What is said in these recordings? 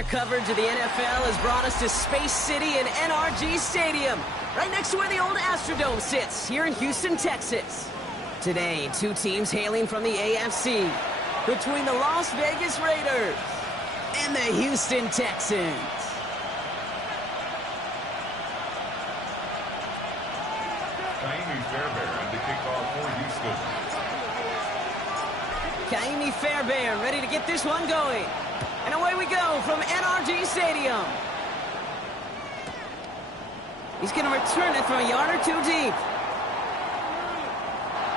Our coverage of the NFL has brought us to Space City and NRG Stadium, right next to where the old Astrodome sits, here in Houston, Texas. Today, two teams hailing from the AFC, between the Las Vegas Raiders and the Houston Texans. Fairbairn to kick off for Houston. Kaimi Fairbairn ready to get this one going. And away we go from NRG Stadium. He's going to return it from a yard or two deep.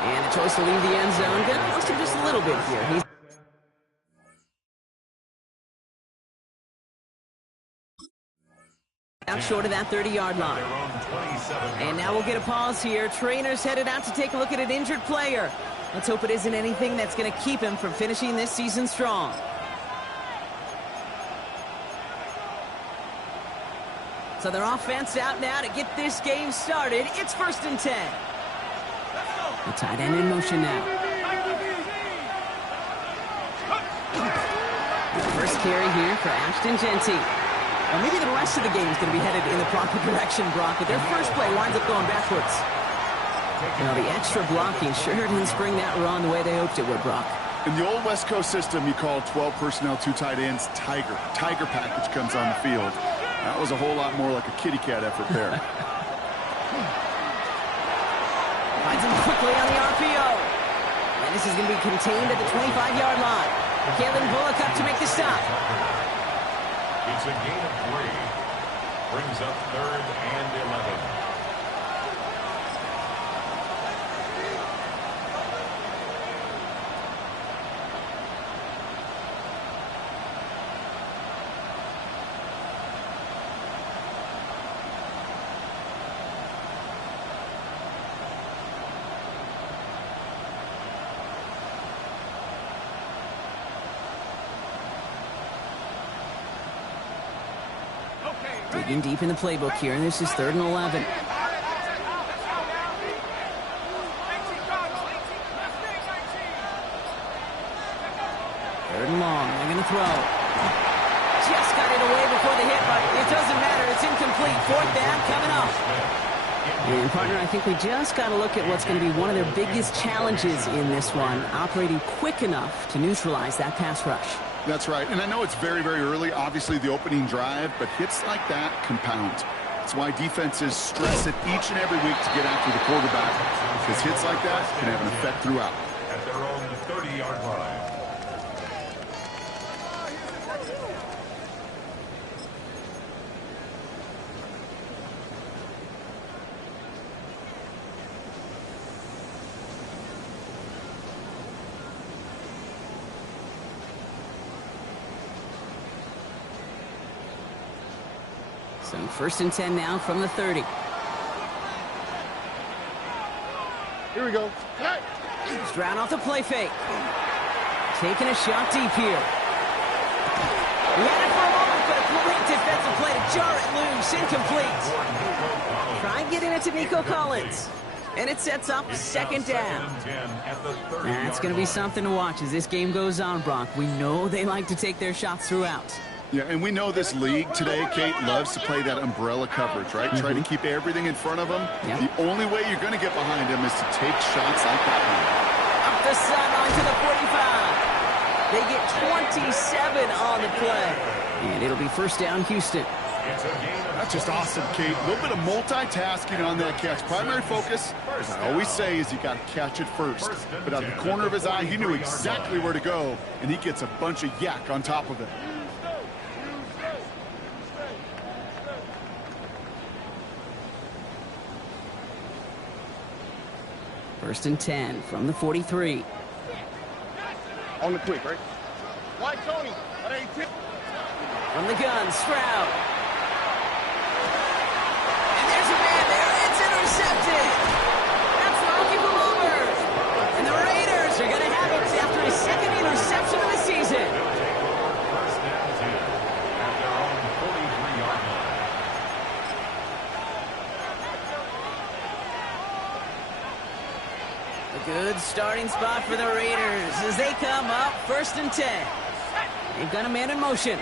And the choice to leave the end zone. Going to cost him just a little bit here. He's out short of that 30-yard line. And now we'll get a pause here. Trainers headed out to take a look at an injured player. Let's hope it isn't anything that's going to keep him from finishing this season strong. So their offense out now to get this game started. It's 1st and 10. The tight end in motion now. First carry here for Ashton Genty. Well, maybe the rest of the game is going to be headed in the proper direction, Brock, but their first play winds up going backwards. Now, the extra blocking sure didn't spring that run the way they hoped it would, Brock. In the old West Coast system, you call 12 personnel, 2 tight ends, Tiger. Tiger package comes on the field. That was a whole lot more like a kitty cat effort there. Finds him quickly on the RPO. And this is going to be contained at the 25-yard line. Kalen Bullock up to make the stop. It's a gain of 3. Brings up 3rd and 11. Digging deep in the playbook here, and this is 3rd and 11. 3rd and long. They're going to throw. Just got it away before the hit, but it doesn't matter. It's incomplete. 4th down coming up. And, partner, I think we just got to look at what's going to be one of their biggest challenges in this one, operating quick enough to neutralize that pass rush. That's right, and I know it's very, very early, obviously the opening drive, but hits like that compound. That's why defenses stress it each and every week to get after the quarterback, because hits like that can have an effect throughout. At their own 30-yard line. So 1st and 10 now from the 30. Here we go. Stroud off the play fake. Taking a shot deep here. He had it for a moment, but a great defensive play to jar it loose. Incomplete. Try getting it to Nico Collins. And it sets up 2nd down. That's going to be something to watch as this game goes on, Brock. We know they like to take their shots throughout. Yeah, and we know this league today, Kate, loves to play that umbrella coverage, right? Try to keep everything in front of them. Yep. The only way you're going to get behind them is to take shots like that one. Up the sideline to the 45. They get 27 on the play. And it'll be 1st down, Houston. That's just awesome, Kate. A little bit of multitasking on that catch. Primary focus, as I always say, is you got to catch it first. But out of the corner of his eye, he knew exactly where to go, and he gets a bunch of yak on top of it. First and 10 from the 43. On the quick, right? Why, Tony? From the gun, Stroud. And there's a man there. It's intercepted. That's the rookie from Auburn. And the Raiders are going to have it after his 2nd interception of the season. First down 10 at their own 43-yard line. A good starting spot for the Raiders as they come up 1st and 10. They've got a man in motion.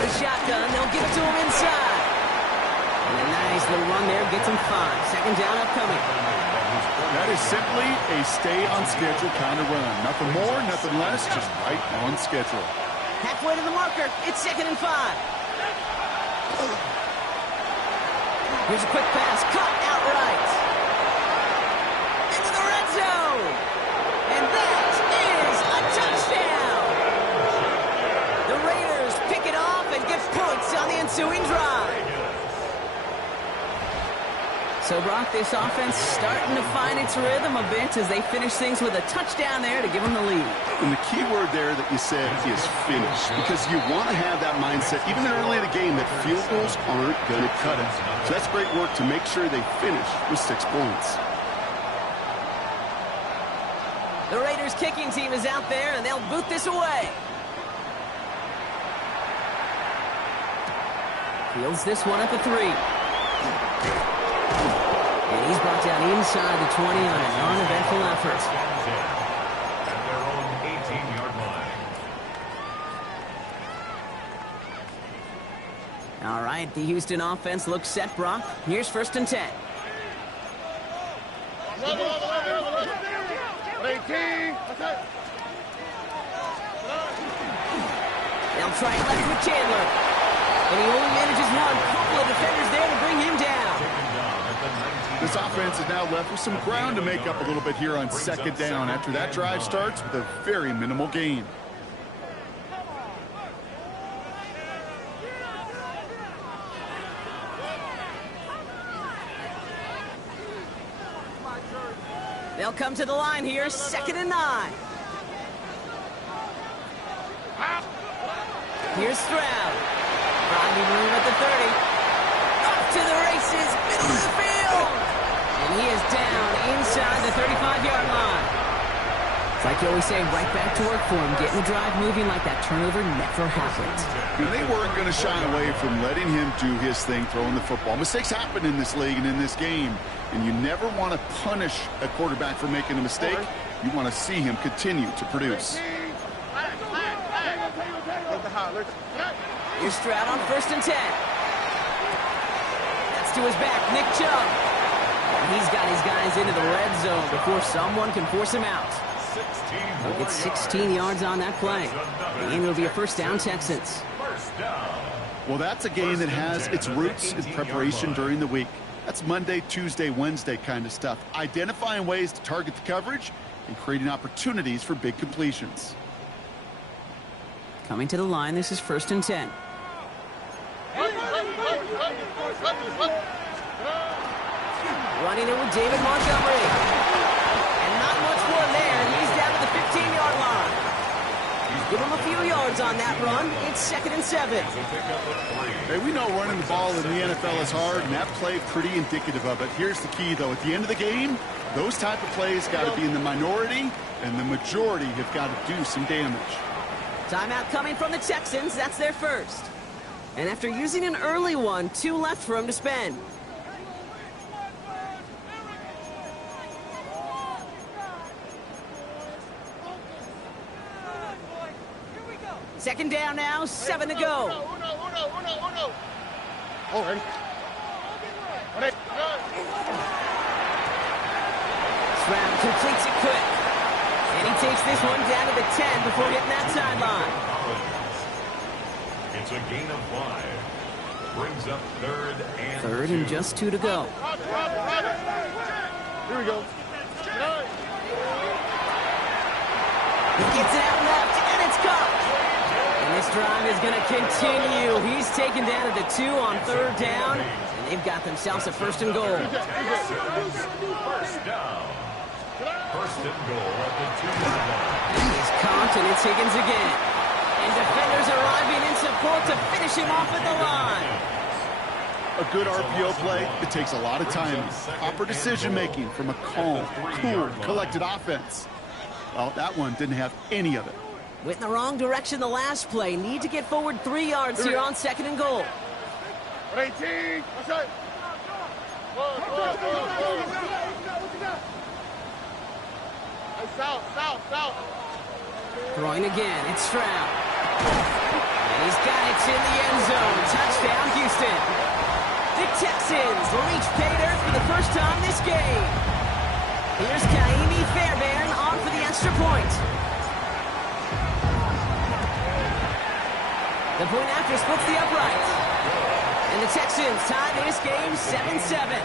Out of the shotgun, they'll give it to him inside. And a nice little run there gets him 5. Second down upcoming. That is simply a stay-on-schedule kind of run. Nothing more, nothing less, just right on schedule. Halfway to the marker. It's 2nd and 5. Here's a quick pass. Caught outright. Into the red zone. And that is a touchdown. The Raiders pick it off and get points on the ensuing drive. So, Brock, this offense starting to find its rhythm a bit as they finish things with a touchdown there to give them the lead. And the key word there that you said is finish, because you want to have that mindset, even early in the game, that field goals aren't going to cut it. So that's great work to make sure they finish with 6 points. The Raiders kicking team is out there, and they'll boot this away. Fields this one at the 3. And he's brought down inside the 20 on an uneventful effort. At their own 18-yard line. All right, the Houston offense looks set, Brock. Here's 1st and 10. They'll try it left with Chandler. And he only manages one. Couple of defenders there to bring him down. This offense is now left with some ground to make up a little bit here on 2nd down after that drive starts with a very minimal gain. They'll come to the line here, 2nd and 9. Here's Stroud. Driving room at the 30. Up to the races, middle of the field. And he is down inside the 35-yard line. It's like you always say, right back to work for him. Getting the drive moving like that turnover never happened. And they weren't going to shy away from letting him do his thing, throwing the football. Mistakes happen in this league and in this game. And you never want to punish a quarterback for making a mistake. You want to see him continue to produce. Here's Stroud on 1st and 10. That's to his back, Nick Chubb. And he's got his guys into the red zone before someone can force him out. He'll get 16 yards on that play. And it'll be a 1st down, Texans. Well, that's a game that has its roots in preparation during the week. That's Monday, Tuesday, Wednesday kind of stuff. Identifying ways to target the coverage and creating opportunities for big completions. Coming to the line, this is 1st and 10. Running it with David Montgomery. And not much more there. He's down to the 15-yard line. Give him a few yards on that run. It's 2nd and 7. Hey, we know running the ball in the NFL is hard, and that play pretty indicative of it. Here's the key, though. At the end of the game, those type of plays got to be in the minority, and the majority have got to do some damage. Timeout coming from the Texans. That's their 1st. And after using an early one, 2 left for him to spend. Second down now, 7 to go. Stroud completes it quick. And he takes this one down to the 10 before hitting that sideline. It's a gain of 5. Brings up 3rd and 3rd and just 2 to go. Here we go. He gets it out left, and it's caught. And this drive is going to continue. He's taken down at the 2 on 3rd down, and they've got themselves a 1st and goal. 1st down. 1st and goal at the 2-yard line. And he's caught, and it's Higgins again. And defenders arriving in support to finish him off at the line. A good RPO play, it takes a lot of time. Proper decision-making from a calm, cool, collected offense. Well, that one didn't have any of it. Went in the wrong direction the last play. Need to get forward 3 yards here on 2nd and goal. 18. South. Throwing again, it's Stroud. And He's got it in the end zone. Touchdown, Houston. The Texans reach pay dirt for the first time this game. Here's Kaimi Fairbairn on for the extra point. The point after splits the upright. And the Texans tie this game 7-7.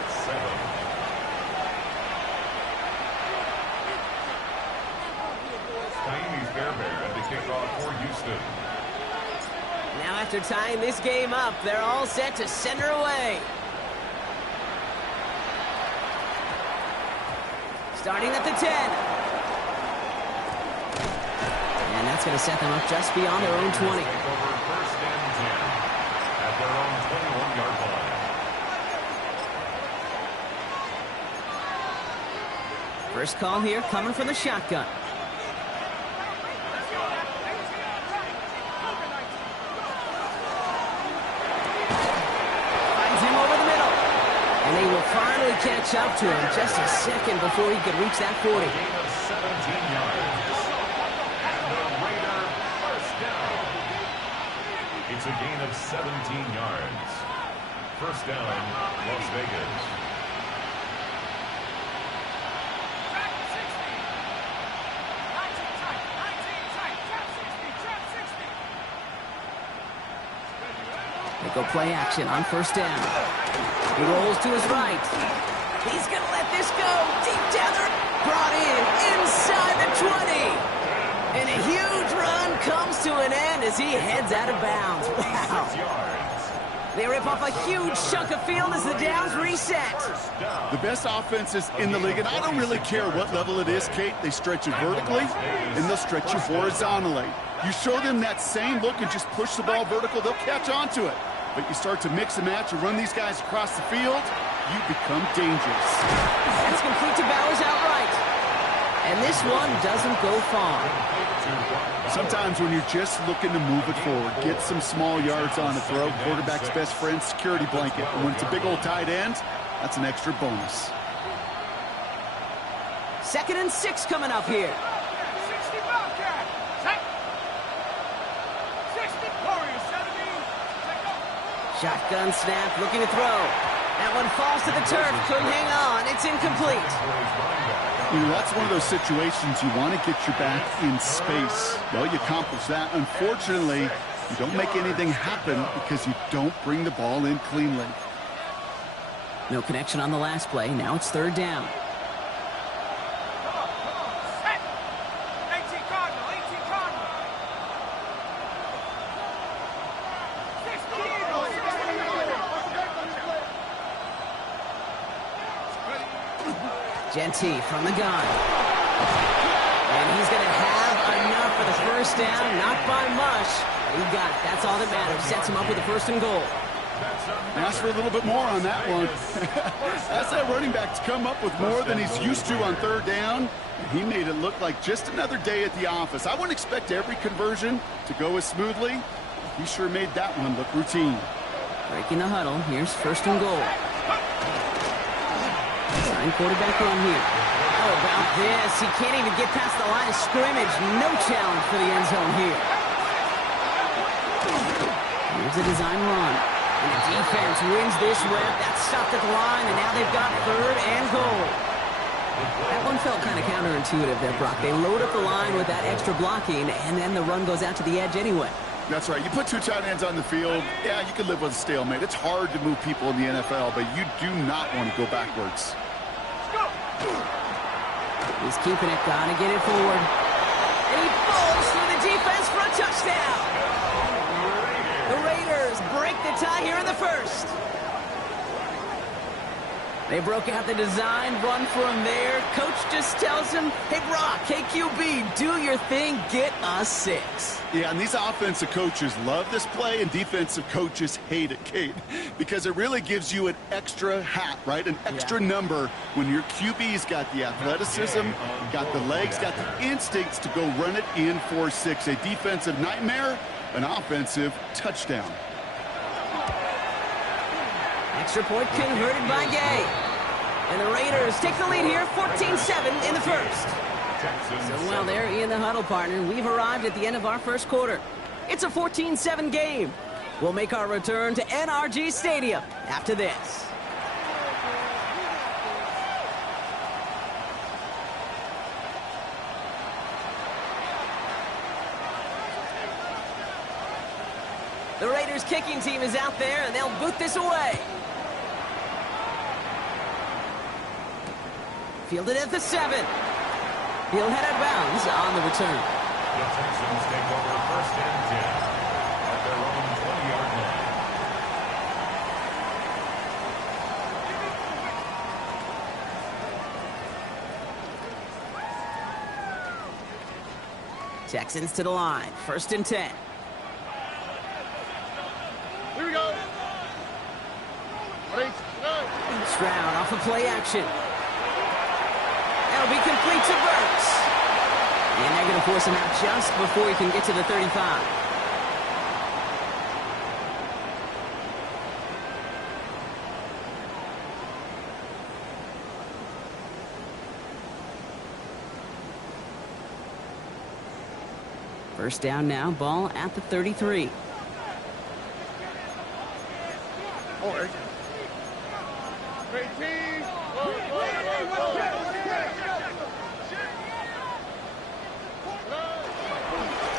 Kaimi Fairbairn to kick off for Houston. Now after tying this game up, they're all set to send her away. Starting at the 10. And that's going to set them up just beyond their own 20. Over first and 10 at their own 21-yard line. First call here coming from the shotgun. Finds him over the middle. And they will finally catch up to him just a second before he could reach that 40. A gain of 17 yards. And the Raider first down. It's a gain of 17 yards. First down, Las Vegas. They go play action on first down. He rolls to his right. He's going to let this go. Deep down there. Brought in inside the 20. And a huge run comes to an end as he heads out of bounds. Wow. They rip off a huge chunk of field as the downs reset. The best offenses in the league, and I don't really care what level it is, Kate. They stretch it vertically, and they'll stretch you horizontally. You show them that same look and just push the ball vertical, they'll catch on to it. But you start to mix and match and run these guys across the field, you become dangerous. That's complete to Bowers outright. And this one doesn't go far. Sometimes when you're just looking to move it forward, get some small yards on the throw, quarterback's best friend, security blanket. And when it's a big old tight end, that's an extra bonus. 2nd and 6 coming up here. 60 Bobcat. Set. 60 Warriors. 17. Shotgun snap, looking to throw. That one falls to the turf. Couldn't hang on. It's incomplete. You know, that's one of those situations you want to get your back in space. Well, you accomplish that. Unfortunately, you don't make anything happen because you don't bring the ball in cleanly. No connection on the last play. Now it's 3rd down. Set. 18 Cardinal. 18 Cardinal. 60 Eagles. Genty from the gun. And he's going to have enough for the first down. Not by much. He got it. That's all that matters. Sets him up with a 1st and goal. Ask for a little bit more on that one. That's that running back to come up with more than he's used to on 3rd down. He made it look like just another day at the office. I wouldn't expect every conversion to go as smoothly. He sure made that one look routine. Breaking the huddle. Here's 1st and goal. Sign quarterback run here. How about this? He can't even get past the line of scrimmage. No challenge for the end zone here. Here's a design run. And the defense wins this rep. That's stopped at the line, and now they've got 3rd and goal. That one felt kind of counterintuitive there, Brock. They load up the line with that extra blocking, and then the run goes out to the edge anyway. That's right. You put 2 tight ends on the field, yeah, you can live with a stalemate. It's hard to move people in the NFL, but you do not want to go backwards. He's keeping it, gotta get it forward. And he falls through the defense for a touchdown. The Raiders break the tie here in the 1st. They broke out the design run for him there. Coach just tells him, hey, Brock, hey, QB, do your thing, get a 6. Yeah, and these offensive coaches love this play, and defensive coaches hate it, Kate, because it really gives you an extra hat, right? An extra number when your QB's got the athleticism, got the legs, got the instincts to go run it in for 6. A defensive nightmare, an offensive touchdown. Extra point converted by Gay. And the Raiders take the lead here, 14-7 in the 1st. So while they're in the huddle, partner, we've arrived at the end of our 1st quarter. It's a 14-7 game. We'll make our return to NRG Stadium after this. The Raiders kicking team is out there, and they'll boot this away. Fielded at the 7. He'll head out of bounds on the return. The Texans take over 1st and 10 at their own 20-yard line. Texans to the line. 1st and 10. Here we go. Stroud off of play action. That'll be complete to Burks. And they're going to force him out just before he can get to the 35. First down now, ball at the 33.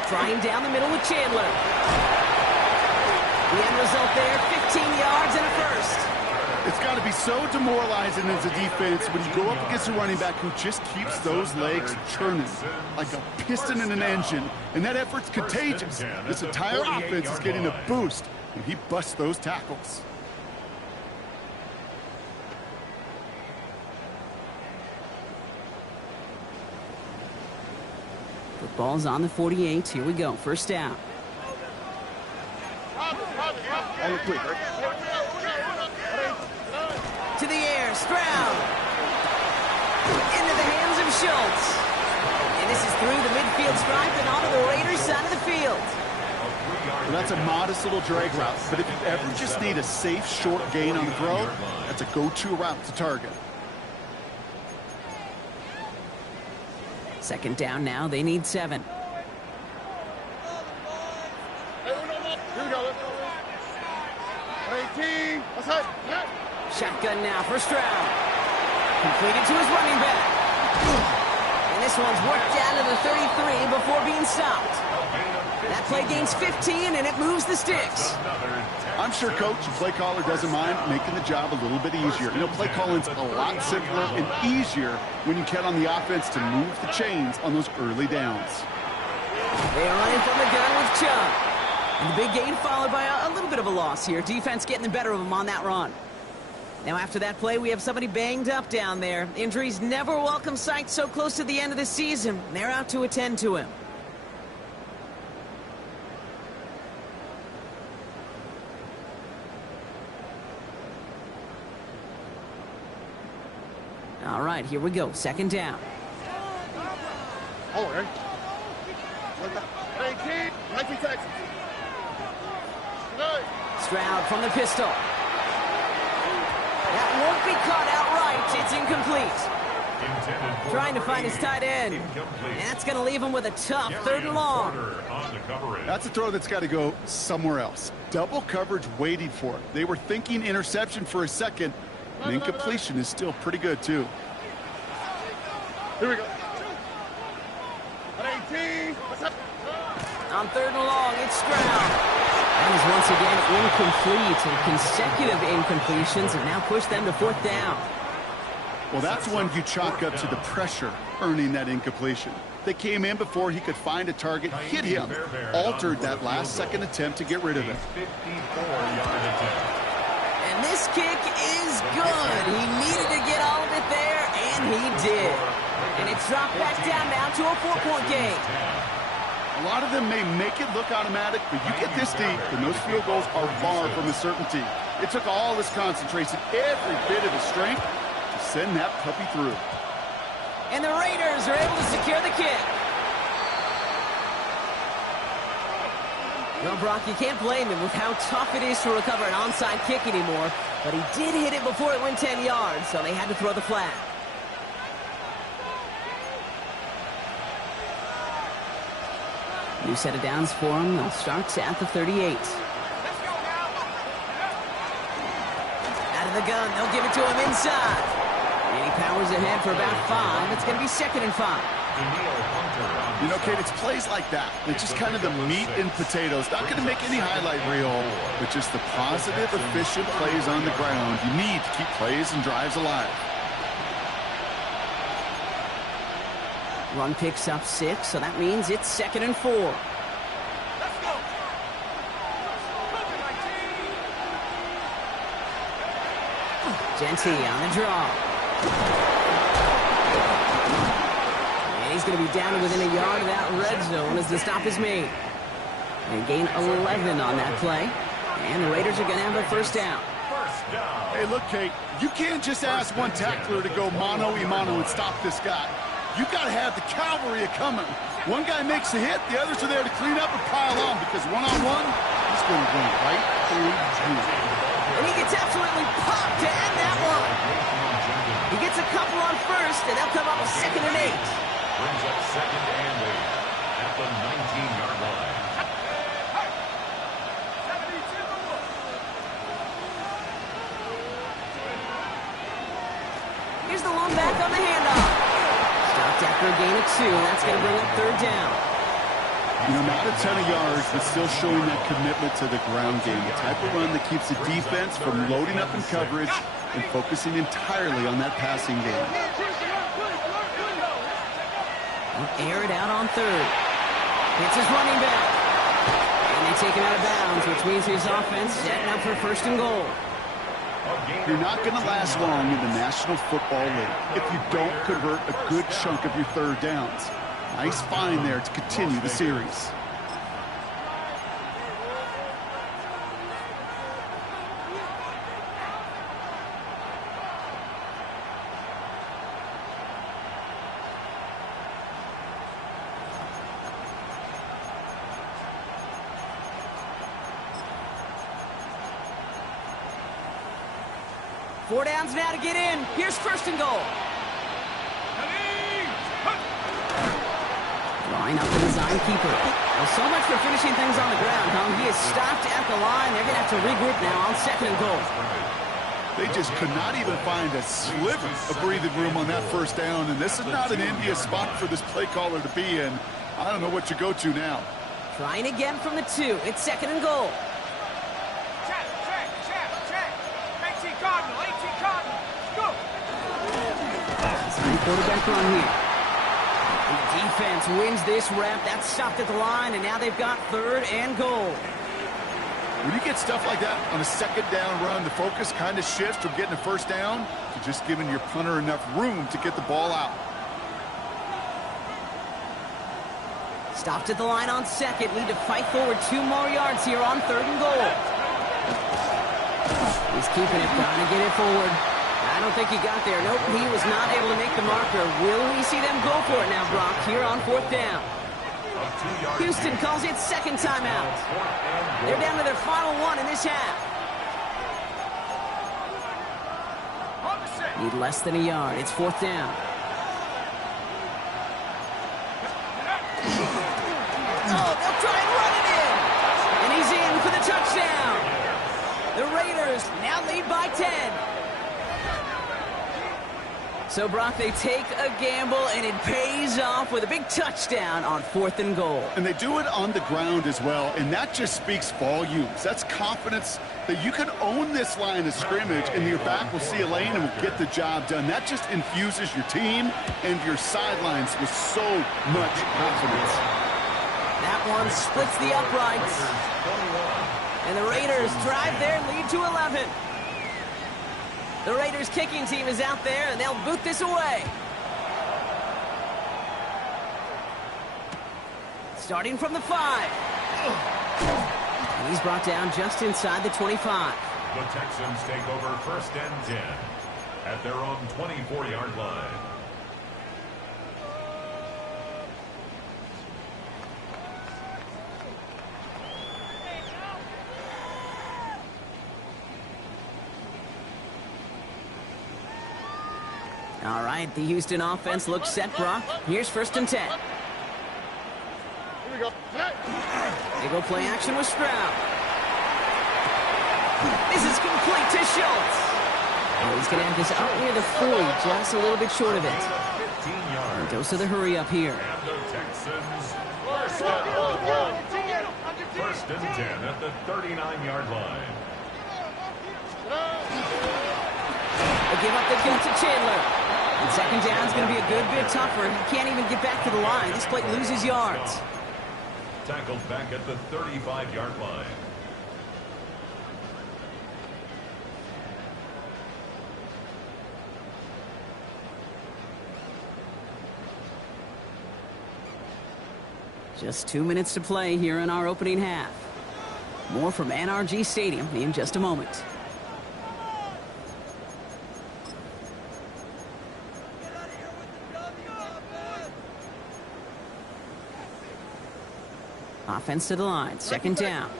Flying down the middle with Chandler. The end result there, 15 yards and a first. It's got to be so demoralizing as a defense when you go up against a running back who just keeps those legs churning like a piston in an engine, and that effort's contagious. This entire offense is getting a boost, and he busts those tackles. The ball's on the 48. Here we go. First down. To the air. Stroud. Into the hands of Schultz. And this is through the midfield stripe and onto the Raiders' side of the field. Well, that's a modest little drag route, but if you ever just need a safe, short gain on the throw, that's a go-to route to target. Second down now. They need 7. Shotgun now for Stroud. Completed to his running back. And this one's worked down to the 33 before being stopped. That play gains 15, and it moves the sticks. I'm sure Coach and play caller doesn't mind making the job a little bit easier. You know, play calling's a lot simpler and easier when you count on the offense to move the chains on those early downs. They are running from the gun with Chubb. And the big gain followed by a little bit of a loss here. Defense getting the better of them on that run. Now after that play, we have somebody banged up down there. Injuries never a welcome sight so close to the end of the season. They're out to attend to him. All right, here we go. Second down. Stroud from the pistol. That won't be caught outright. It's incomplete. Trying to find his tight end. And that's going to leave him with a tough 3rd and long. That's a throw that's got to go somewhere else. Double coverage waiting for it. They were thinking interception for a second. And incompletion is still pretty good, too. Here we go. On 3rd and long, it's Stroud. That is once again incomplete, and consecutive incompletions have now pushed them to 4th down. Well, that's one you chalk up to the pressure earning that incompletion. They came in before he could find a target, hit him, altered that last-second attempt to get rid of it. And this kick is good. He needed to get all of it there, and he did. And it's dropped back down now to a 4-point game. A lot of them may make it look automatic, but you get this deep, and those field goals are far from a certainty. It took all his concentration, every bit of his strength, to send that puppy through. And the Raiders are able to secure the kick. Well, Brock, you can't blame him with how tough it is to recover an onside kick anymore, but he did hit it before it went 10 yards, so they had to throw the flag. New set of downs for him. They'll start at the 38. Let's go now. Out of the gun. They'll give it to him inside. And he powers ahead for about 5. It's going to be 2nd and 5. You know, Kate, it's plays like that. It's just kind of the meat and potatoes. Not going to make any highlight reel, but just the positive, efficient plays on the ground. You need to keep plays and drives alive. Run picks up 6, so that means it's 2nd and 4. Let's go. Genty on the draw. And he's going to be down to within a yard of that red zone as the stop is made. They gain 11 on that play. And the Raiders are going to have a first down. Hey, look, Kate, you can't just ask one tackler to go mano-a-mano and stop this guy. You got to have the cavalry coming. One guy makes a hit, the others are there to clean up and pile on because one-on-one, he's going to run right through you. And he gets absolutely popped to end that one. He gets a couple on first, and they'll come up with 2nd and 8. Brings up 2nd and 8 at the 19-yard line. Here's the long back on the handoff. Stopped after a gain of 2, and that's going to bring up 3rd down. You know, not a ton of yards, but still showing that commitment to the ground game. The type of run that keeps the defense from loading up in coverage and focusing entirely on that passing game. He'll air it out on 3rd. It's his running back. And they take him out of bounds, which means his offense setting up for 1st and goal. You're not going to last long in the National Football League if you don't convert a good chunk of your 3rd downs. Nice find there to continue the series. Four downs now to get in. Here's 1st and goal. Line up the design keeper. Well, so much for finishing things on the ground, huh? He is stopped at the line. They're going to have to regroup now on 2nd and goal. They just could not even find a sliver of breathing room on that 1st down, and this is not an India spot for this play caller to be in. I don't know what you go to now. Trying again from the 2. It's 2nd and goal. Check. 18 Cardinal, 18 Cardinal. Go. Design quarterback run here. And the defense wins this rep. That's stopped at the line, and now they've got 3rd and goal. When you get stuff like that on a 2nd down run, the focus kind of shifts from getting a 1st down to just giving your punter enough room to get the ball out. Stopped at the line on 2nd. Need to fight forward 2 more yards here on 3rd and goal. He's keeping it, trying to get it forward. I don't think he got there. Nope, he was not able to make the marker. Will we see them go for it now, Brock, here on 4th down? Houston calls it 2nd timeout. They're down to their final 1 in this half. Need less than a yard. It's 4th down. Oh, they'll try and run it in. And he's in for the touchdown. The Raiders now lead by 10. So, Brock, they take a gamble, and it pays off with a big touchdown on 4th and goal. And they do it on the ground as well, and that just speaks volumes. That's confidence that you can own this line of scrimmage, and your back will see a lane and will get the job done. That just infuses your team and your sidelines with so much confidence. That one splits the uprights. And the Raiders drive their lead to 11. The Raiders kicking team is out there, and they'll boot this away. Starting from the 5. And he's brought down just inside the 25. The Texans take over 1st and 10 at their own 24-yard line. All right, the Houston offense looks set, Brock. Here's 1st and 10. They go play action with Stroud. This is complete to Schultz. And he's going to have this out near the 40, just a little bit short of it. 15 yards. He goes to the hurry up here. And the Texans first and 10 at the 39-yard line. They give up the gun to Chandler. And second down is going to be a good bit tougher. He can't even get back to the line. This play loses yards. Tackled back at the 35-yard line. Just 2 minutes to play here in our opening half. More from NRG Stadium in just a moment. Offense to the line. Second down.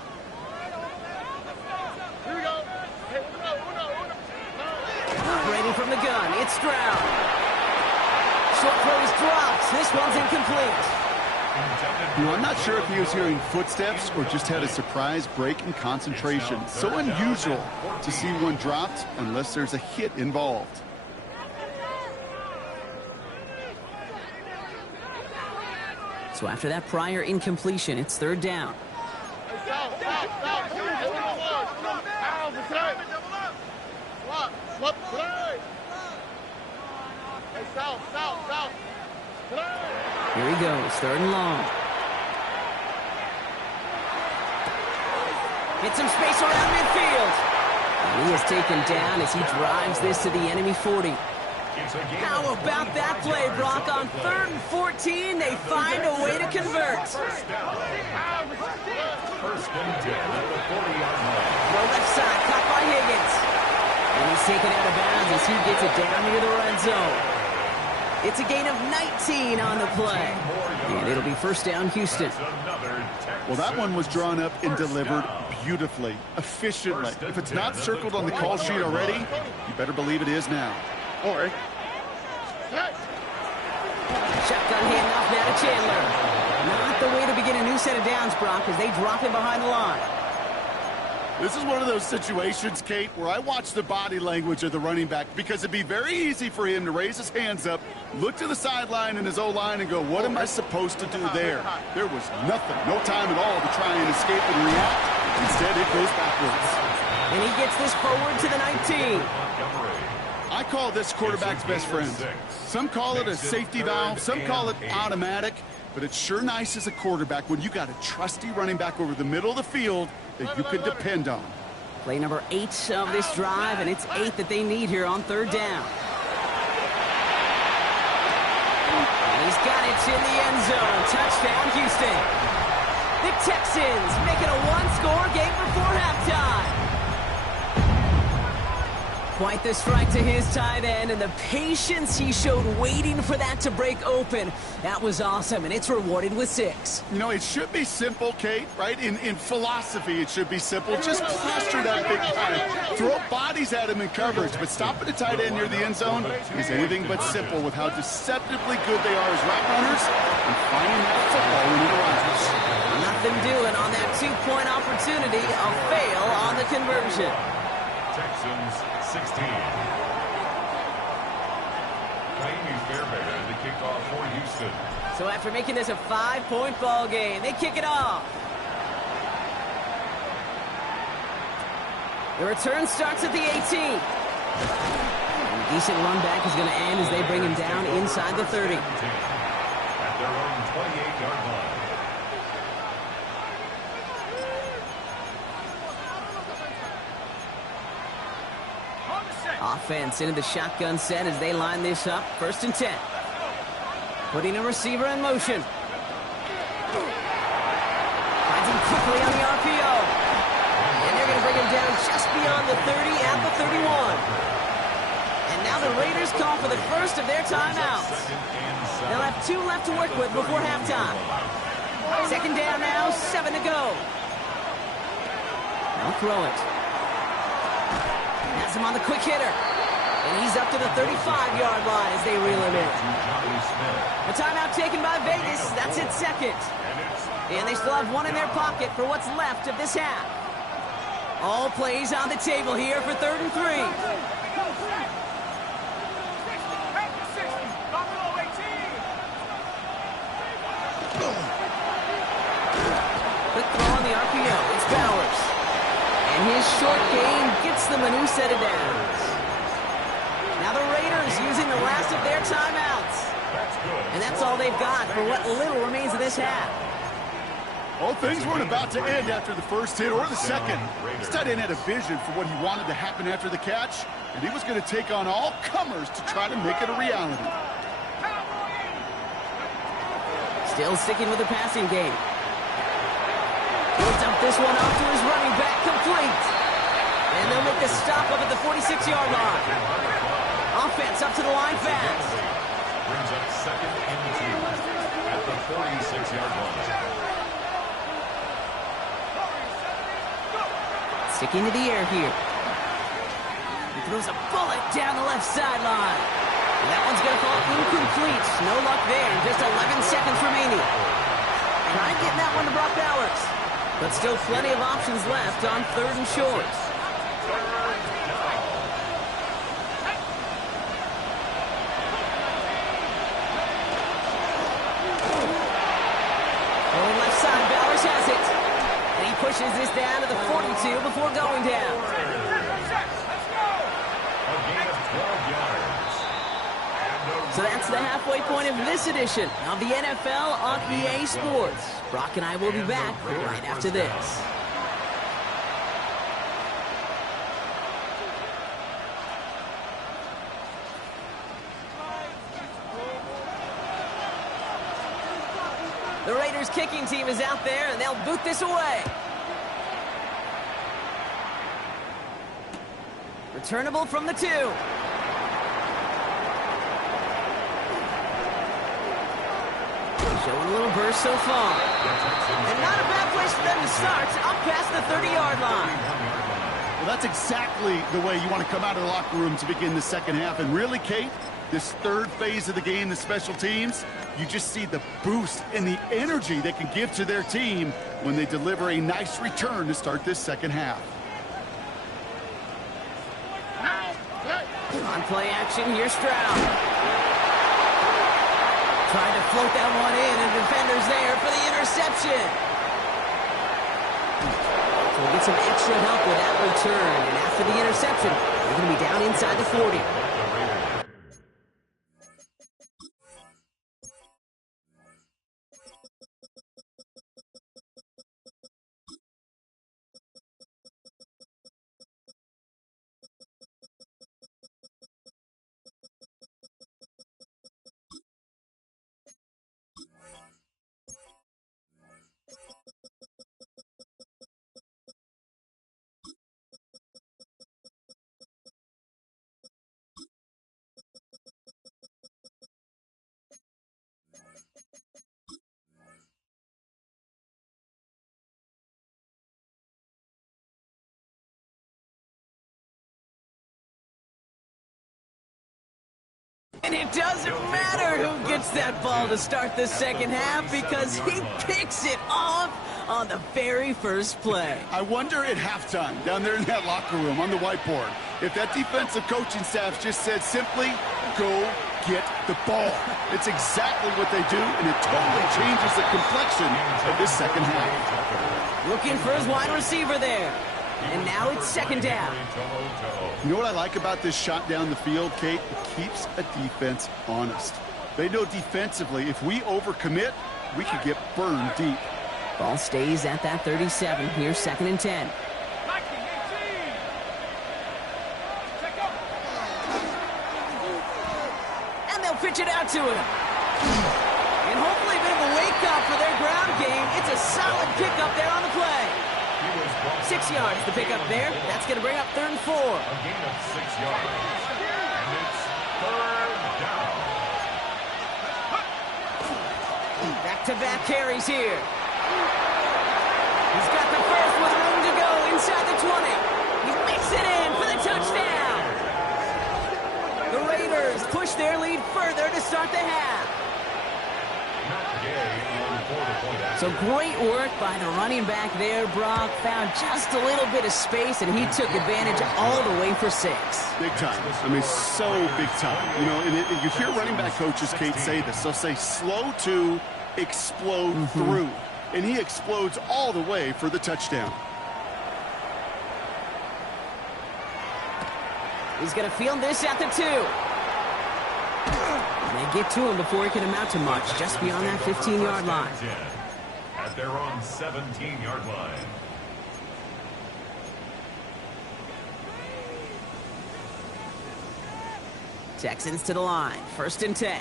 Operating from the gun. It's Stroud. Short throw is dropped. This one's incomplete. You know, I'm not sure if he was hearing footsteps or just had a surprise break in concentration. So unusual to see one dropped unless there's a hit involved. So after that prior incompletion, it's third down. Here he goes, third and long. Get some space around midfield. And he is taken down as he drives this to the enemy 40. How about that play, Brock? On third and 14, they find a way to convert. First and 10 at the 40-yard line. The left side, caught by Higgins. And he's taken out of bounds as he gets it down near the red zone. It's a gain of 19 on the play. And it'll be first down, Houston. Well, that one was drawn up and delivered beautifully, efficiently. If it's not circled on the call sheet already, you better believe it is now. Or shotgun handoff now to Chandler. Not the way to begin a new set of downs, Brock, as they drop him behind the line. this is one of those situations, Kate, where I watch the body language of the running back because it'd be very easy for him to raise his hands up, look to the sideline in his O-line and go, what am I supposed to do there? There was nothing, no time at all to try and escape and react. Instead, it goes backwards. And he gets this forward to the 19. I call this quarterback's best friend. Some call it a safety valve, some call it automatic, but it's sure nice as a quarterback when you got a trusty running back over the middle of the field that you can depend on. Play number 8 of this drive, and it's 8 that they need here on third down. And he's got it in the end zone. Touchdown, Houston. The Texans make it a one-score game before halftime. Quite the strike to his tight end, and the patience he showed waiting for that to break open. That was awesome, and it's rewarded with 6. You know, it should be simple, Kate, right? In philosophy, it should be simple. Just plaster that big guy. Throw bodies at him in coverage, but stopping a tight end near the end zone is anything but simple with how deceptively good they are as route runners and finding that football when it arrives. Nothing doing on that 2-point opportunity. A fail on the conversion. Texans 16. Miami Fairbairn, the kickoff for Houston. So after making this a 5-point ball game, they kick it off. The return starts at the 18. And a decent run back is going to end as they bring him down inside the 30. At their own 28-yard line. Offense into the shotgun set as they line this up. First and 10. Putting a receiver in motion. Finds him quickly on the RPO. And they're going to bring him down just beyond the 30 at the 31. And now the Raiders call for the first of their timeouts. They'll have 2 left to work with before halftime. Second down now, 7 to go. They'll throw it. Has him on the quick hitter. And he's up to the 35-yard line as they reel him in. A timeout taken by Vegas. That's its second. And it's And they still have one in their pocket for what's left of this half. All plays on the table here for 3rd and 3. Quick throw on the RPO. It's Bowers. And his short gain gets them a new set of downs. Now the Raiders using the last of their timeouts. And that's all they've got for what little remains of this half. Well, things weren't about to end after the first hit or the second. This tight end had a vision for what he wanted to happen after the catch, and he was going to take on all comers to try to make it a reality. Still sticking with the passing game. He'll dump this one off to his running back, complete. And they'll make the stop up at the 46-yard line. Offense up to the line fast. Brings up 2nd and 2 at the 46-yard line. Sticking to the air here. He throws a bullet down the left sideline. That one's going to fall incomplete. No luck there. Just 11 seconds remaining. Trying getting that one to Brock Bowers. But still plenty of options left on 3rd and short. Going left side, Bowers has it. And he pushes this down to the 42 before going down. So that's the halfway point of this edition of the NFL on EA Sports. Brock and I will be back right after this. The Raiders kicking team is out there, and they'll boot this away. Returnable from the 2. Showing a little burst so far. And not a bad place for them to start, up past the 30-yard line. Well, that's exactly the way you want to come out of the locker room to begin the second half. And really, Kate, this 3rd phase of the game, the special teams, you just see the boost and the energy they can give to their team when they deliver a nice return to start this second half. On play action, here's Stroud. Trying to float that one in, and defender's there for the interception. So we'll get some extra help with that return. And after the interception, we're going to be down inside the 40. And it doesn't matter who gets that ball to start the second half because he picks it off on the very first play. I wonder at halftime, down there in that locker room on the whiteboard, if that defensive coaching staff just said simply, go get the ball. It's exactly what they do, and it totally changes the complexion of this second half. Looking for his wide receiver there. And now it's second down. You know what I like about this shot down the field, Kate? It keeps a defense honest. They know defensively, if we overcommit, we could get burned deep. Ball stays at that 37. Here's 2nd and 10. And they'll pitch it out to him. And hopefully a bit of a wake-up for their ground game. It's a solid pickup there on the play. 6 yards to pick up there. That's going to bring up 3rd and 4. A gain of 6 yards. And it's 3rd down. Back-to-back carries here. He's got the first with room to go inside the 20. He makes it in for the touchdown. The Raiders push their lead further to start the half. Matt Gay on before the point after. So great work by the running back there, Brock. Found just a little bit of space, and he took advantage all the way for 6. Big time. I mean, so big time. You know, and you hear running back coaches, Kate, say this. They'll say slow to explode through. And he explodes all the way for the touchdown. He's going to field this at the 2. They get to him before he can amount to much, just beyond that 15-yard line. At their own 17-yard line. Texans to the line. 1st and 10.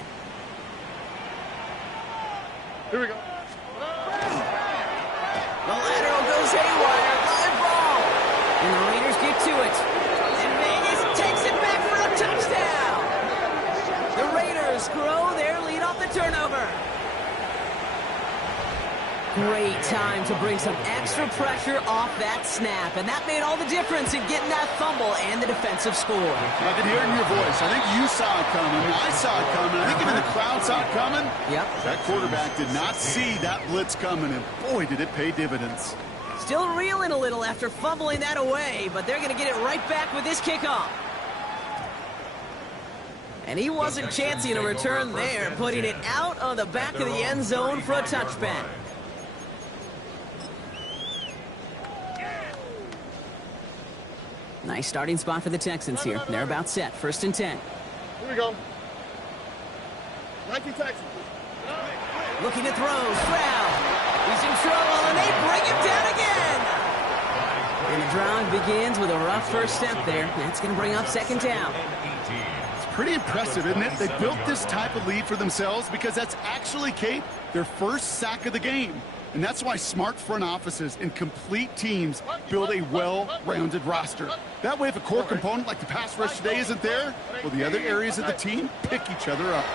Here we go. The lateral goes haywire. Live ball. And the Raiders get to it. And Vegas takes it back for a touchdown. The Raiders grow their lead off the turnover. Great time to bring some extra pressure off that snap. And that made all the difference in getting that fumble and the defensive score. I could hear it in your voice. I think you saw it coming. I saw it coming. I think even the crowd saw it coming. Yep. That quarterback did not see that blitz coming, and boy, did it pay dividends. Still reeling a little after fumbling that away, but they're going to get it right back with this kickoff. And he wasn't chancing a return there, putting it out on the back of the end zone for a touchback. Nice starting spot for the Texans here. They're about set. 1st and 10. Here we go. 19 Texans. Looking to throw. Stroud. He's in trouble, and they bring him down again. And the drive begins with a rough first step there. That's going to bring up 2nd down. It's pretty impressive, isn't it? They built this type of lead for themselves because that's actually, Kate, their first sack of the game. And that's why smart front offices and complete teams build a well-rounded roster. That way, if a core component like the pass rush today isn't there, well, the other areas of the team pick each other up.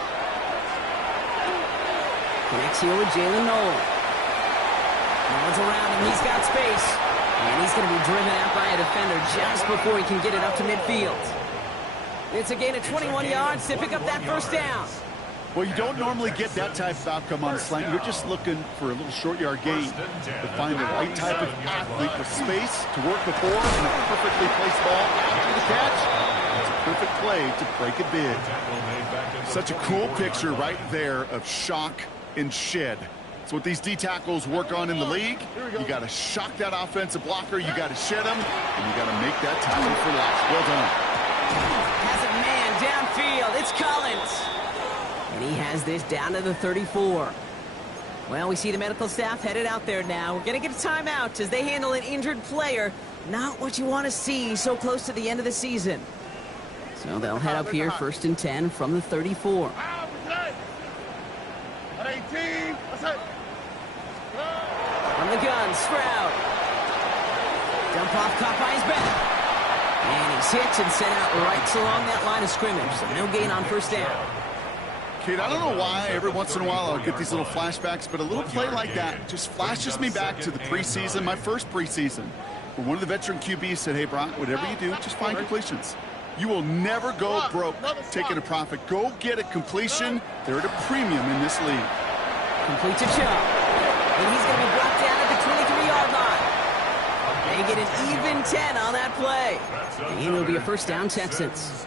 Connects here with Jalen Nolan. Nolan's around him. He's got space. And he's going to be driven out by a defender just before he can get it up to midfield. It's a gain of 21 yards to pick up that 1st down. Well, you don't normally get that type of outcome on a slant. You're just looking for a little short yard gain to find the right type of athlete with space to work before and a perfectly placed ball after the catch. It's a perfect play to break it big. Such a cool picture right there of shock and shed. It's what these D tackles work on in the league. You got to shock that offensive blocker, you got to shed him, and you got to make that tackle for loss. Well done. Has a man downfield. It's Collins. And he has this down to the 34. Well, we see the medical staff headed out there now. We're going to get a timeout as they handle an injured player. Not what you want to see so close to the end of the season. So they'll head up here 1st and 10 from the 34. From the gun, Stroud. Dump off, caught by his back. And he's hit and sent out right along that line of scrimmage. So no gain on 1st down. Kate, I don't know why every once in a while I'll get these little flashbacks, but a little play like that just flashes me back to the preseason, my first preseason, where one of the veteran QBs said, hey, Brock, whatever you do, just find completions. You will never go broke taking a profit. Go get a completion. They're at a premium in this league. Complete to Chubb. And he's going to be brought down at the 23-yard line. They get an even 10 on that play. And it'll be a 1st down, Texans.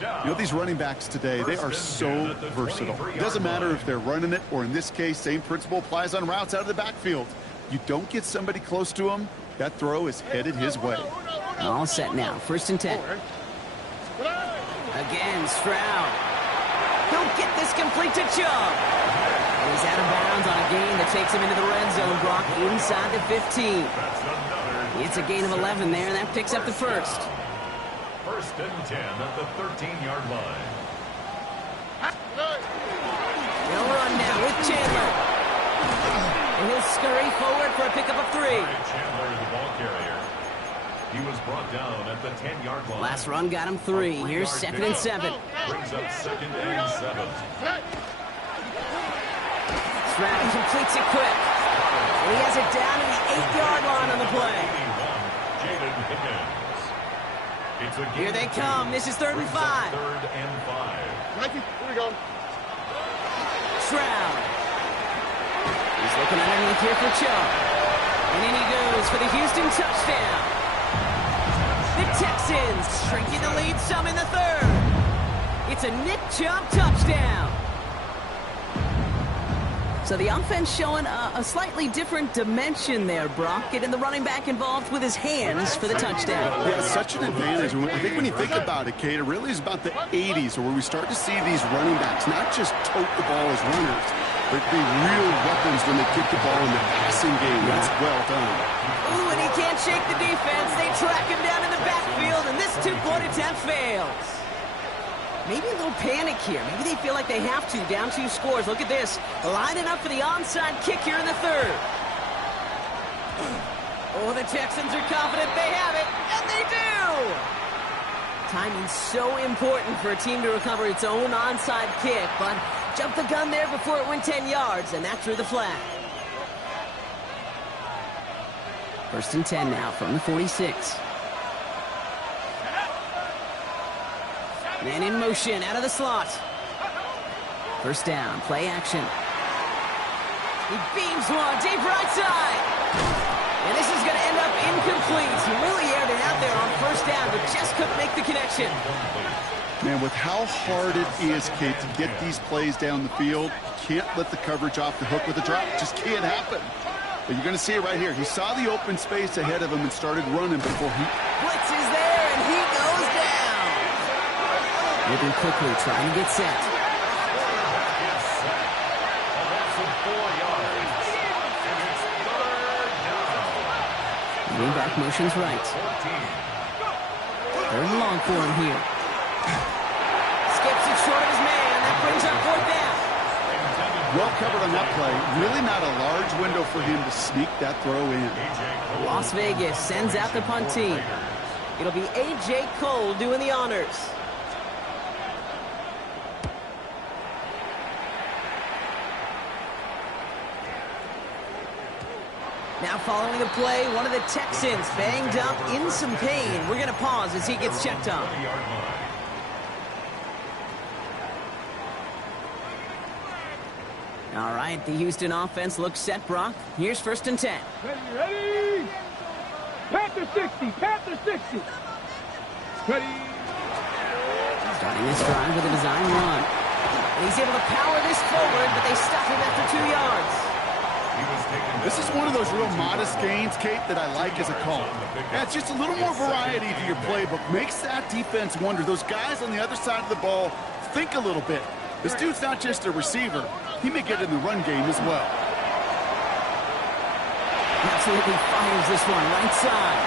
You know, these running backs today, they are so versatile. It doesn't matter if they're running it, or in this case, same principle applies on routes out of the backfield. You don't get somebody close to him, that throw is headed his way. All set now. 1st and 10. Again, Stroud. He'll get this complete to Chubb. And he's out of bounds on a gain that takes him into the red zone, Brock, inside the 15. It's a gain of 11 there, and that picks up the 1st. 1st and 10 at the 13-yard line. They'll run now with Chandler. And he'll scurry forward for a pickup of 3. Chandler, the ball carrier. He was brought down at the 10-yard line. Last run got him 3. Here's 2nd and 7. Brings up 2nd and 7. Stroud completes it quick. And he has it down to the 8-yard line on the play. Here they come. This is 3rd and 5. 3rd and 5. Nike, here we go. Stroud. He's looking underneath here for Chubb. And in he goes for the Houston touchdown. The Texans shrinking the lead some in the third. It's a Nick Chubb touchdown. So the offense showing a slightly different dimension there, Brock. Getting the running back involved with his hands for the touchdown. Yeah, such an advantage. I think when you think about it, Kate, it really is about the 80s, where we start to see these running backs not just tote the ball as runners, but be real weapons when they kick the ball in the passing game. That's well done. Ooh, and he can't shake the defense. They track him down in the backfield, and this two-point attempt fails. Maybe a little panic here. Maybe they feel like they have to. Down 2 scores. Look at this. Lining up for the onside kick here in the third. Oh, the Texans are confident they have it, and they do! Timing's so important for a team to recover its own onside kick, but jumped the gun there before it went 10 yards, and that drew the flag. 1st and 10 now from the 46. Man in motion, out of the slot. 1st down, play action. He beams one, deep right side. And this is going to end up incomplete. He really aired it out there on 1st down, but just couldn't make the connection. Man, with how hard it is, Kate, to get these plays down the field, you can't let the coverage off the hook with a drop. It just can't happen. But you're going to see it right here. He saw the open space ahead of him and started running before he... Blitz is there, and he goes down. Moving quickly, trying to get set. Wingback motions right. 3rd and long for him here. Skips it short of his man. That brings up 4th down. Well covered on that play. Really not a large window for him to sneak that throw in. Las Vegas sends out the punt team. It'll be A.J. Cole doing the honors. Now following the play, one of the Texans banged up in some pain. We're going to pause as he gets checked on. All right, the Houston offense looks set, Brock. Here's 1st and 10. Ready? Panther 60, Panther 60. Ready? Starting this drive with a design run. And he's able to power this forward, but they stop him after 2 yards. This is one of those real modest gains, Kate, that I like as a call. Yeah, it's just a little more variety to your playbook. Makes that defense wonder. Those guys on the other side of the ball think a little bit. This dude's not just a receiver. He may get in the run game as well. Absolutely fires this one right side.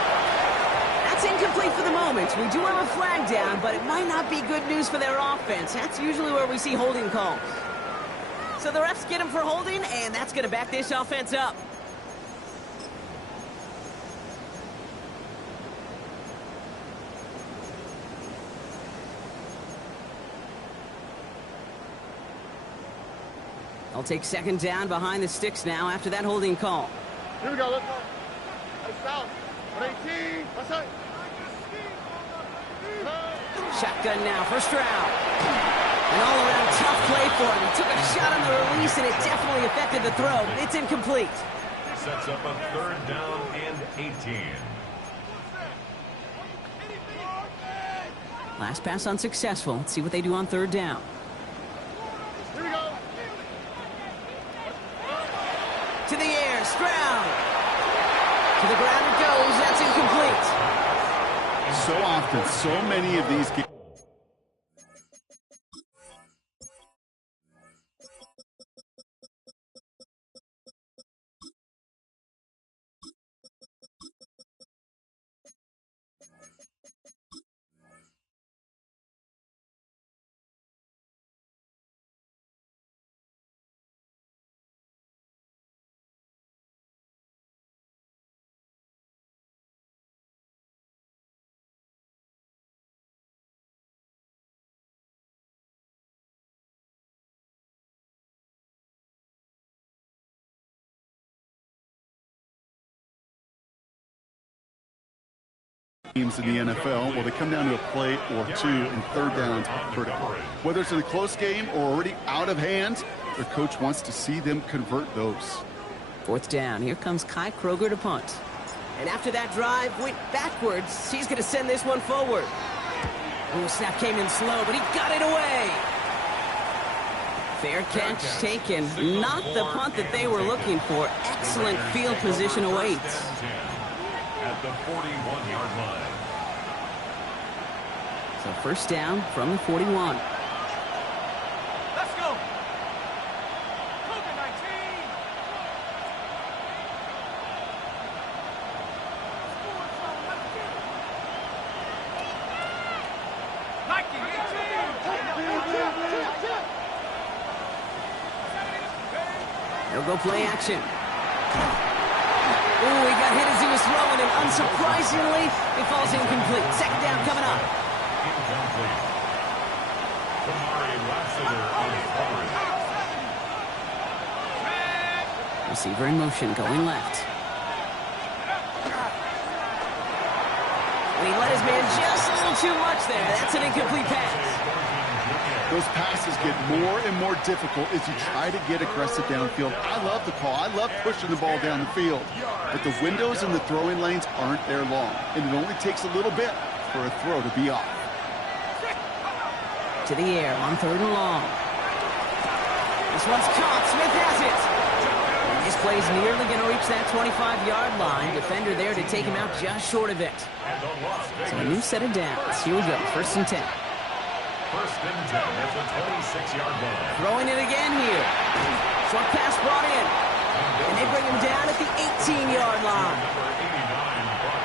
That's incomplete for the moment. We do have a flag down, but it might not be good news for their offense. That's usually where we see holding calls. So the refs get him for holding, and that's going to back this offense up. I'll take 2nd down behind the sticks now after that holding call. Here we go, let's go. Let's out. 18, let's out. Shotgun now, 1st round. An all-around tough play for him. He took a shot on the release, and it definitely affected the throw. It's incomplete. Sets up a 3rd down and 18. Last pass unsuccessful. Let's see what they do on 3rd down. Here we go. To the air, Stroud. To the ground it goes. That's incomplete. So often, so many of these games. Teams in the NFL, well, they come down to a play or two, and 3rd downs are critical. Whether it's in a close game or already out of hand, their coach wants to see them convert those. Fourth down. Here comes Kai Kroger to punt. And after that drive went backwards, he's going to send this one forward. Ooh, snap came in slow, but he got it away. Fair catch taken. Not the punt that they were looking for. Excellent field position awaits. At the 41-yard line. So first down from the 41. Let's go. COVID-19. They'll go play action. Ooh, he got hit as he was throwing, and unsurprisingly, it falls incomplete. Second down coming up. Incomplete. Kamari Lassiter on forward. Receiver in motion, going left. He let his man just a little too much there. That's an incomplete pass. Those passes get more and more difficult as you try to get aggressive downfield. I love the call. I love pushing the ball down the field. But the windows in the throwing lanes aren't there long, and it only takes a little bit for a throw to be off. To the air on third and long. This one's caught. Smith has it. And this play's nearly going to reach that 25-yard line. Defender there to take him out just short of it. So a new set of downs. Here we go. First and 10. First and 10 at the 26-yard line. Throwing it again here. Short pass brought in. And they bring him down at the 18-yard line.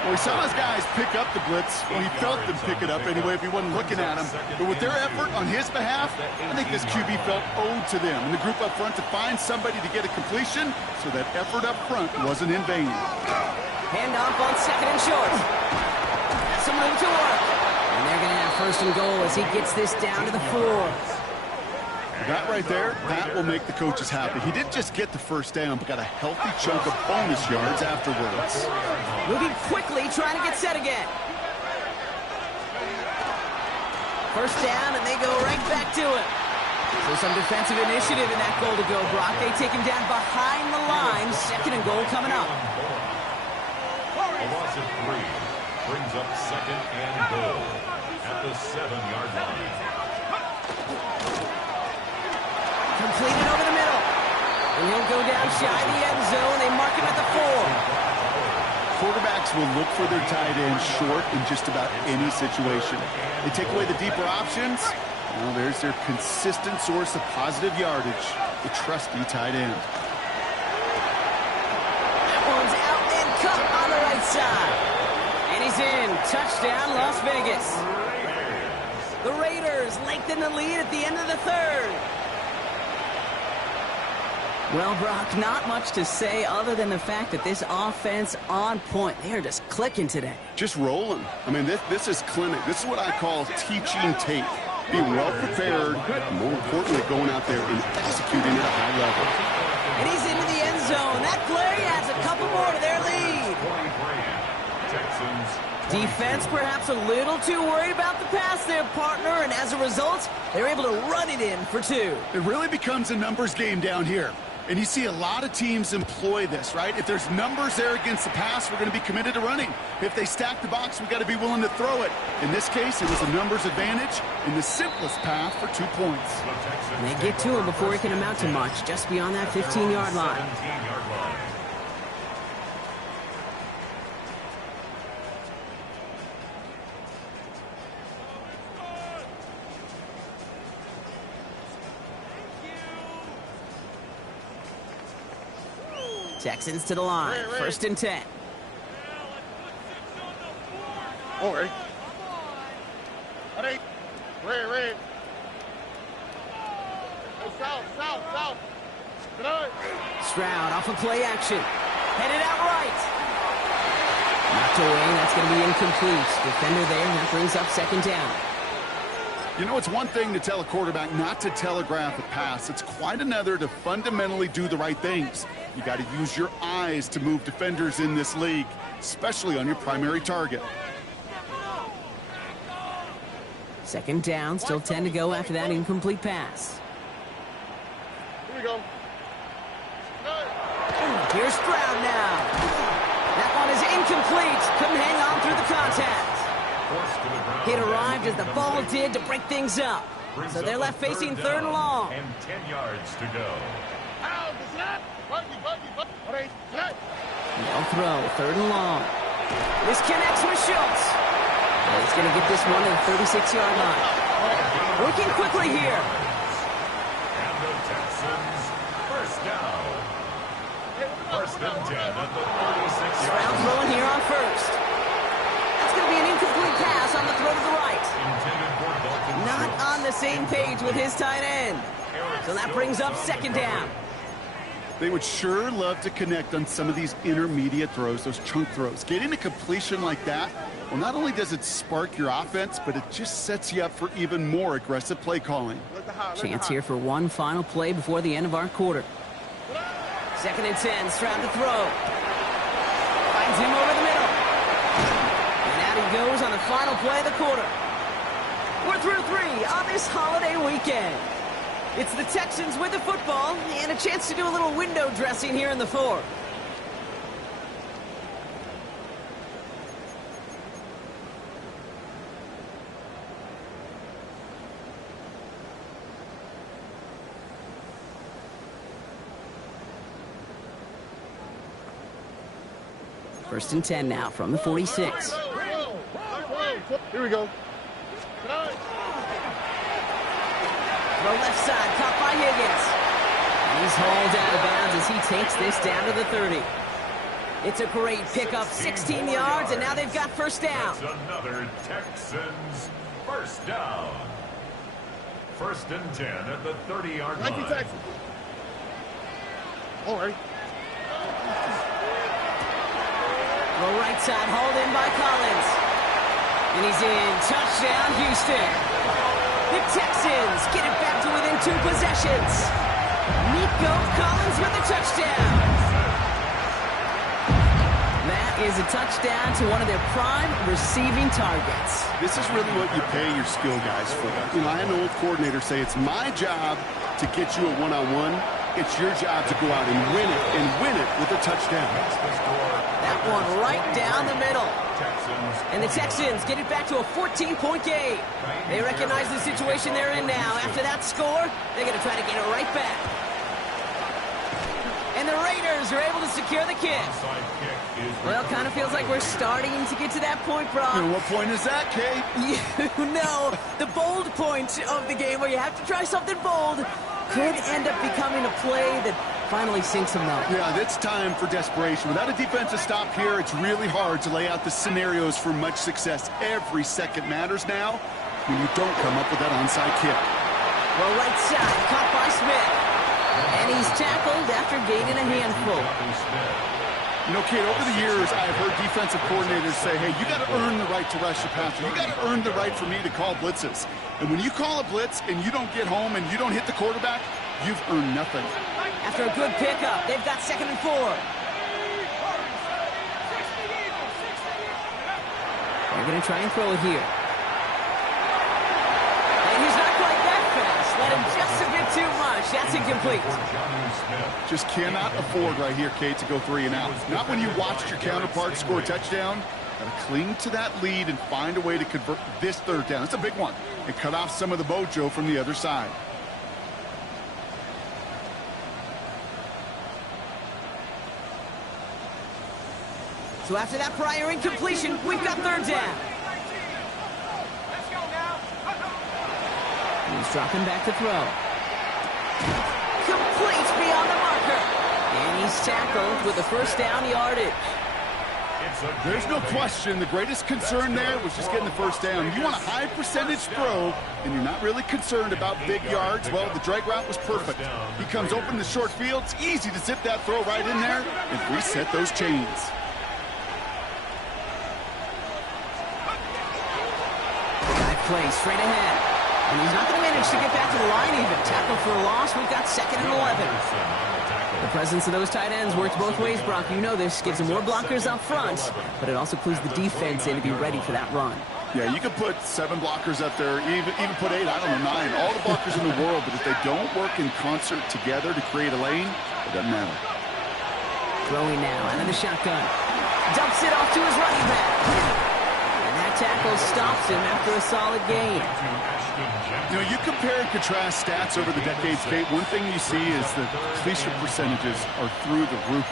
Well, we saw his guys pick up the blitz. Well, he felt them pick it up anyway if he wasn't looking at him. But with their effort on his behalf, I think this QB felt owed to them and the group up front to find somebody to get a completion so that effort up front wasn't in vain. Handoff on second and short. That's some room to work. And they're going to have first and goal as he gets this down to the 4. That right there, that will make the coaches happy. He didn't just get the first down, but got a healthy chunk of bonus yards afterwards. Moving quickly, trying to get set again. First down, and they go right back to it. So some defensive initiative in that goal to go, Brock. They take him down behind the line. Second and goal coming up. A loss of 3 brings up second and goal at the 7-yard line. Completed over the middle. And he'll go down shy of the end zone. They mark him at the 4. Quarterbacks will look for their tight end short in just about any situation. They take away the deeper options. Well, there's their consistent source of positive yardage, the trusty tight end. That one's out and cut on the right side. And he's in. Touchdown, Las Vegas. The Raiders lengthen the lead at the end of the 3rd. Well, Brock, not much to say other than the fact that this offense on point. They are just clicking today. Just rolling. I mean, this is clinic. This is what I call teaching tape. Be well prepared, and more importantly, going out there and executing at a high level. And he's into the end zone. That play adds a couple more to their lead. Defense perhaps a little too worried about the pass there, partner, and as a result, they're able to run it in for 2. It really becomes a numbers game down here. And you see a lot of teams employ this, right? If there's numbers there against the pass, we're going to be committed to running. If they stack the box, we've got to be willing to throw it. In this case, it was a numbers advantage and the simplest path for 2 points. And they get to him before he can amount to much, just beyond that 15-yard line. Texans to the line. First and 10. Oh, hey. Ready? Red. South. Good. Stroud off of play action. Headed out right. Knocked away. That's going to be incomplete. Defender there. That brings up second down. You know, it's one thing to tell a quarterback not to telegraph a pass. It's quite another to fundamentally do the right things. You got to use your eyes to move defenders in this league, especially on your primary target. Second down, still 10 to go after that incomplete pass. Here we go. Good. Here's Stroud now. That one is incomplete. Couldn't hang on through the contact. It arrived as the ball did to break things up. So they're left facing 3rd and long. And 10 yards to go. They'll throw, 3rd and long. This connects with Schultz. And he's going to get this one to the 36-yard line. Working quickly here. And the Texans, first down. 1st and 10 at the 36-yard Stroud line. throwing here on 1st. That's going to be an incomplete pass on the throw to the right. Intended for Dalton Not Schultz. on the same page with his tight end. So that brings up 2nd down. They would sure love to connect on some of these intermediate throws, those chunk throws. Getting a completion like that, well, not only does it spark your offense, but it just sets you up for even more aggressive play calling. Chance here for one final play before the end of our quarter. 2nd and 10, Stroud to throw. Finds him over the middle. And out he goes on the final play of the quarter. We're through 3 on this holiday weekend. It's the Texans with the football and a chance to do a little window dressing here in the 4th. First and 10 now from the 46. Here we go. Throw left side, caught by Higgins. And he's hauled out of bounds as he takes this down to the 30. It's a great pickup, 16 yards, and now they've got first down. That's another Texans first down. 1st and 10 at the 30-yard line. Texans. All right. Throw right side, hauled in by Collins. And he's in. Touchdown, Houston. The Texans get it back to within 2 possessions. Nico Collins with a touchdown. That is a touchdown to one of their prime receiving targets. This is really what you pay your skill guys for. You know, I had an old coordinator say it's my job to get you a one-on-one. It's your job to go out and win it with a touchdown. That one right down the middle. And the Texans get it back to a 14-point game. They recognize the situation they're in now. After that score, they're going to try to get it right back. And the Raiders are able to secure the kick. Well, kind of feels like we're starting to get to that point, Brock. And what point is that, Kate? You know, the bold point of the game where you have to try something bold could end up becoming a play that finally sinks them though. Yeah, it's time for desperation. Without a defensive stop here, it's really hard to lay out the scenarios for much success. Every second matters now when you don't come up with that onside kick. Well, right side, caught by Smith. And he's tackled after gaining a handful. You know, Kate, over the years, I've heard defensive coordinators say, hey, you got to earn the right to rush the passer. You got to earn the right for me to call blitzes. And when you call a blitz and you don't get home and you don't hit the quarterback, you've earned nothing. After a good pickup, they've got 2nd and 4. They're going to try and throw it here. And he's not quite that fast. Let him just a bit too much. That's incomplete. Just cannot afford right here, Kate, to go 3 and out. Not when you watched your counterpart score a touchdown. Got to cling to that lead and find a way to convert this 3rd down. It's a big one. And cut off some of the mojo from the other side. So after that prior incompletion, we've got 3rd down. He's dropping back to throw. Complete beyond the marker. And he's tackled with a first down yardage. There's no question the greatest concern there was just getting the first down. You want a high percentage throw, and you're not really concerned about big yards. Well, the drag route was perfect. He comes open the short field. It's easy to zip that throw right in there and reset those chains. Play straight ahead. And he's not going to manage to get back to the line even. Tackle for a loss. We've got 2nd and 11. The presence of those tight ends works both ways, Brock. You know this. Gives them more blockers up front, but it also clues the defense in to be ready for that run. Yeah, you could put 7 blockers up there, even put 8, I don't know, 9. All the blockers in the world, but if they don't work in concert together to create a lane, it doesn't matter. Throwing now out of the shotgun. Dumps it off to his running back. And that tackle stops him after a solid gain. You know, you compare and contrast stats over the decades, Kate. One thing you see is the completion percentages are through the roof.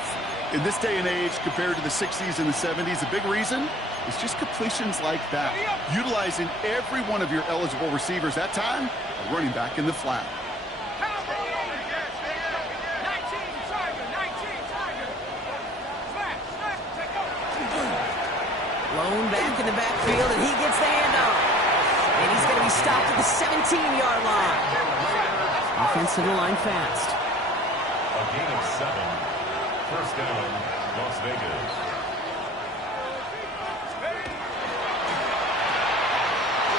In this day and age, compared to the 60s and the 70s, the big reason is just completions like that. Utilizing every one of your eligible receivers. That time, a running back in the flat. Lone back in the backfield, and he gets the handoff. And he's going to be stopped at the 17-yard line. Offensive line fast. A gain of 7. First down, Las Vegas.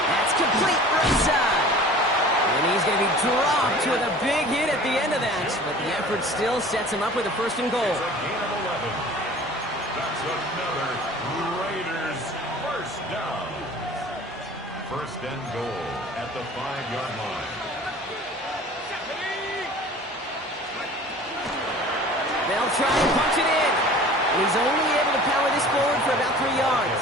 That's complete right side. And he's going to be dropped with a big hit at the end of that. But the effort still sets him up with a first and goal. It's a gain of 11. That's another Raiders first down. First and goal at the 5-yard line. They'll try and punch it in. And he's only able to power this forward for about 3 yards.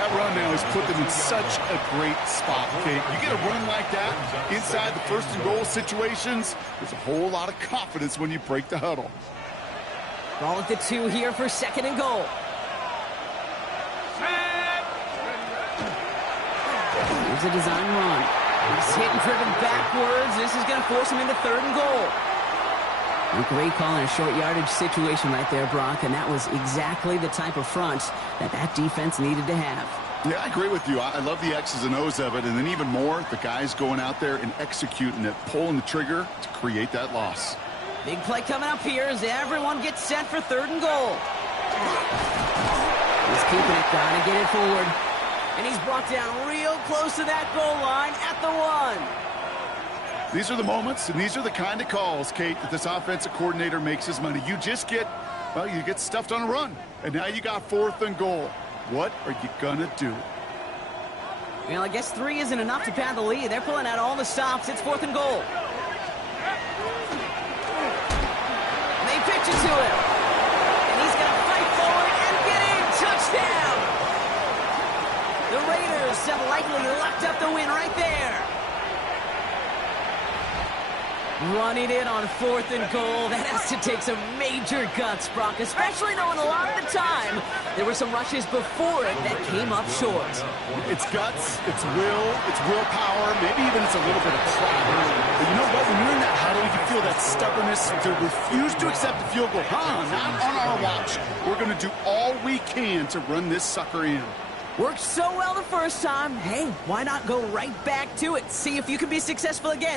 That run now has put them in such a great spot, Kate. You get a run like that inside the first and goal situations, there's a whole lot of confidence when you break the huddle. Ball at the 2 here for second and goal. Here's a design run. He's hit and driven backwards. This is going to force him into third and goal. A great call in a short yardage situation right there, Brock, and that was exactly the type of front that defense needed to have. Yeah, I agree with you. I love the X's and O's of it, and then even more, the guys going out there and executing it, pulling the trigger to create that loss. Big play coming up here as everyone gets set for third and goal. He's keeping it, gotta get it forward. And he's brought down real close to that goal line at the 1. These are the moments, and these are the kind of calls, Kate, that this offensive coordinator makes his money. You just get, well, you get stuffed on a run, and now you got fourth and goal. What are you gonna do? Well, I guess 3 isn't enough to pad the lead. They're pulling out all the stops. It's fourth and goal. They pitch it to him. And he's going to fight forward and get in. Touchdown! The Raiders have likely locked up the win right there. Running it on fourth and goal. That has to take some major guts, Brock, especially knowing a lot of the time there were some rushes before it that came up short. It's guts, it's willpower, maybe even it's a little bit of pride. But you know what? When you're in that huddle, you feel that stubbornness to refuse to accept the field goal. Not on our watch. We're going to do all we can to run this sucker in. Worked so well the first time. Hey, why not go right back to it? See if you can be successful again.